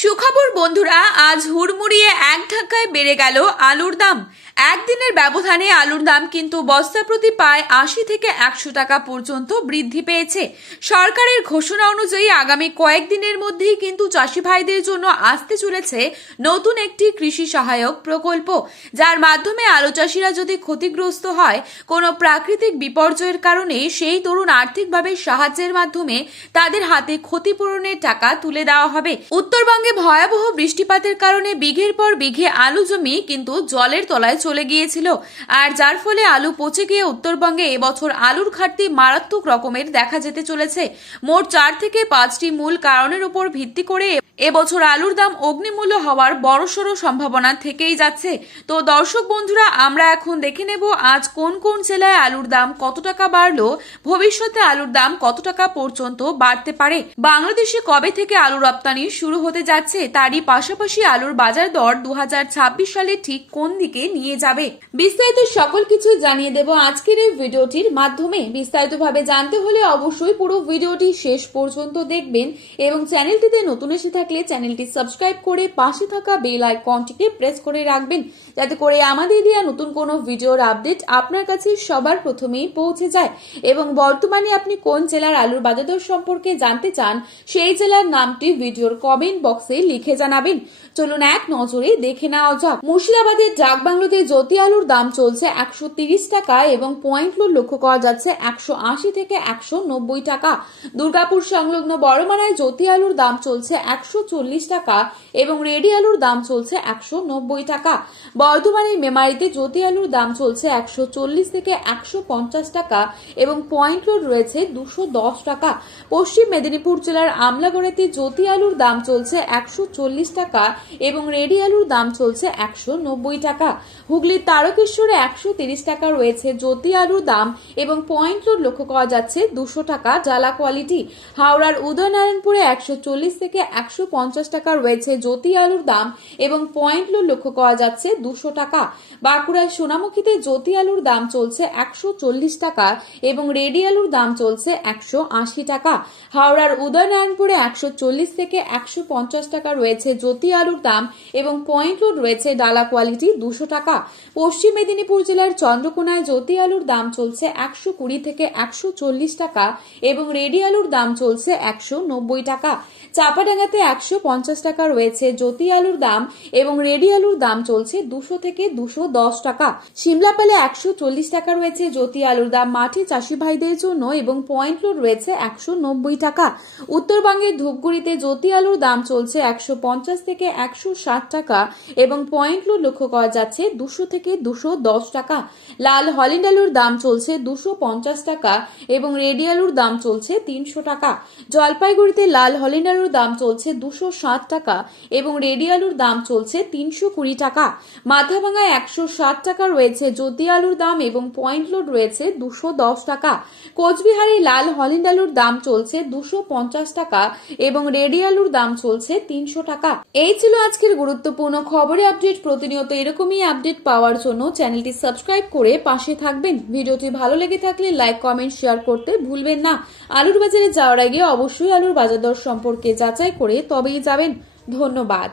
সুখবর বন্ধুরা, আজ হুড়মুড়িয়ে এক ধাক্কায় বেড়ে গেল আলুর দাম। একদিনের ব্যবধানে আলুর দাম কিন্তু বস্তা প্রতি প্রায় ৮০ থেকে ১০০ টাকা পর্যন্ত বৃদ্ধি পেয়েছে। সরকারের ঘোষণা অনুযায়ী আগামী কয়েকদিনের মধ্যেই কিন্তু চাষি ভাইদের জন্য আসতে চলেছে নতুন একটি কৃষি সহায়ক প্রকল্প, যার মাধ্যমে আলু চাষিরা যদি ক্ষতিগ্রস্ত হয় কোনো প্রাকৃতিক বিপর্যয়ের কারণে, সেই তরুণ আর্থিকভাবে সাহায্যের মাধ্যমে তাদের হাতে ক্ষতিপূরণের টাকা তুলে দেওয়া হবে। উত্তরবঙ্গে ভয়াবহ বৃষ্টিপাতের কারণে বিঘের পর বিঘে আলু জমি কিন্তু জলের তলায় চলে গিয়েছিল, আর যার ফলে আলু পচে গিয়ে উত্তরবঙ্গে এবছর আলুর ঘাটতি মারাত্মক রকমের দেখা যেতে চলেছে। মোট ৪ থেকে ৫টি মূল কারণের উপর ভিত্তি করে এবছর আলুর দাম অগ্নিমূল্য হওয়ার বড়সড় সম্ভাবনা থেকেই যাচ্ছে। তো দর্শক বন্ধুরা, আমরা এখন দেখে নেব আজ কোন কোন জেলায় আলুর দাম কত টাকা বাড়লো, ভবিষ্যতে আলুর দাম কত টাকা পর্যন্ত বাড়তে পারে, বাংলাদেশে কবে থেকে আলু রপ্তানি শুরু হতে যাচ্ছে, তারই পাশাপাশি আলুর বাজার দর ২০২৬ সালে ঠিক কোন দিকে নিয়ে যাবে, বিস্তারিত সকল কিছু জানিয়ে দেব আজকের এই ভিডিওটির মাধ্যমে। বিস্তারিতভাবে জানতে হলে অবশ্যই পুরো ভিডিওটি শেষ পর্যন্ত দেখবেন এবং চ্যানেলটিতে নতুন এসে থাকলে চ্যানেলটি সাবস্ক্রাইব করে পাশে থাকা বেল আইকনটিকে প্রেস করে রাখবেন, যাতে করে আমাদের দেওয়া নতুন কোনো ভিডিওর আপডেট আপনার কাছে সবার প্রথমেই পৌঁছে যায়। এবং বর্তমানে আপনি কোন জেলার আলুর বাজার দর সম্পর্কে জানতে চান, সেই জেলার নামটি ভিডিওর কমেন্ট বক্সে লিখে জানাবেন। চলুন এক নজরে দেখে নেওয়া যাক। মুর্শিদাবাদের ডাকবাংলোতে জ্যোতি আলুর দাম চলছে ১৩০ টাকা এবং পয়েন্ট লোড লক্ষ্য করা যাচ্ছে ১৮০ থেকে ১৯০ টাকা। দুর্গাপুর সংলগ্ন বড়মানায় জ্যোতি আলুর দাম চলছে ১৪০ টাকা এবং রেডি আলুর দাম চলছে ১৯০ টাকা। বর্ধমানের মেমারিতে জ্যোতি আলুর দাম চলছে ১৪০ থেকে ১৫০ টাকা এবং পয়েন্ট লোড রয়েছে ২১০ টাকা। পশ্চিম মেদিনীপুর জেলার আমলাগড়াতে জ্যোতি আলুর দাম চলছে ১৪০ টাকা এবং রেডি আলুর দাম চলছে ১৯০ টাকা। হুগলির তারকেশ্বরে ১৩০ টাকা রয়েছে জ্যোতি আলুর দাম এবং পয়েন্ট লোড লক্ষ্য করা যাচ্ছে ২০০ টাকা জ্বালা কোয়ালিটি। হাওড়ার উদয়নারায়ণপুরে ১৪০ থেকে ১৫০ টাকা রয়েছে জ্যোতি আলুর দাম এবং পয়েন্ট লোড লক্ষ্য করা যাচ্ছে ২০০ টাকা। বাঁকুড়ার সোনামুখীতে জ্যোতি আলুর দাম চলছে ১৪০ টাকা এবং রেডি আলুর দাম চলছে ১৮০ টাকা। হাওড়ার উদয়নারায়ণপুরে ১৪০ থেকে ১৫০ টাকা রয়েছে জ্যোতি আলুর দাম এবং পয়েন্ট লোড রয়েছে ডালা কোয়ালিটি ২০০ টাকা। পশ্চিম মেদিনীপুর জেলার চন্দ্রকোনায় জ্যোতি আলুর দাম চলছে ১২০ থেকে ১৪০ টাকা এবং রেডি আলুর দাম চলছে ১৯০ টাকা। চাপাডাঙ্গাতে ১৫০ টাকা রয়েছে জ্যোতি আলুর দাম এবং রেডি আলুর দাম চলছে ২০০ থেকে ২১০ টাকা। সিমলাপালে ১৪০ টাকা রয়েছে জ্যোতি আলুর দাম মাঠে চাষি ভাইদের জন্য এবং পয়েন্ট লোড রয়েছে ১৯০ টাকা। উত্তরবঙ্গের ধূপগুড়িতে জ্যোতি আলুর দাম চলছে ১৫০ থেকে ১৬০ টাকা এবং পয়েন্ট লোড লক্ষ্য করা যাচ্ছে ২০০ থেকে ২১০ টাকা। লাল হল্যান্ড আলুর দাম চলছে ২৫০ টাকা এবং রেডি আলুর দাম চলছে ৩০০ টাকা। জলপাইগুড়িতে লাল হল্যান্ড আলুর দাম চলছে ২৬০ টাকা এবং রেডি আলুর দাম চলছে ৩২০ টাকা। মাথাভাঙায় ১৬০ টাকা রয়েছে জ্যোতি আলুর দাম এবং পয়েন্ট লোড রয়েছে ২১০ টাকা। কোচবিহারে লাল হল্যান্ড আলুর দাম চলছে ২৫০ টাকা এবং রেডি আলুর দাম চলছে ৩০০ টাকা। এই ছিল আজকের গুরুত্বপূর্ণ খবরের আপডেট। প্রতিনিয়ত এরকমই আপডেট পাওয়ার জন্য চ্যানেলটি সাবস্ক্রাইব করে পাশে থাকবেন। ভিডিওটি ভালো লেগে থাকলে লাইক, কমেন্ট, শেয়ার করতে ভুলবেন না। আলুর বাজারে যাওয়ার আগে অবশ্যই আলুর বাজার দর সম্পর্কে যাচাই করে তবেই যাবেন। ধন্যবাদ।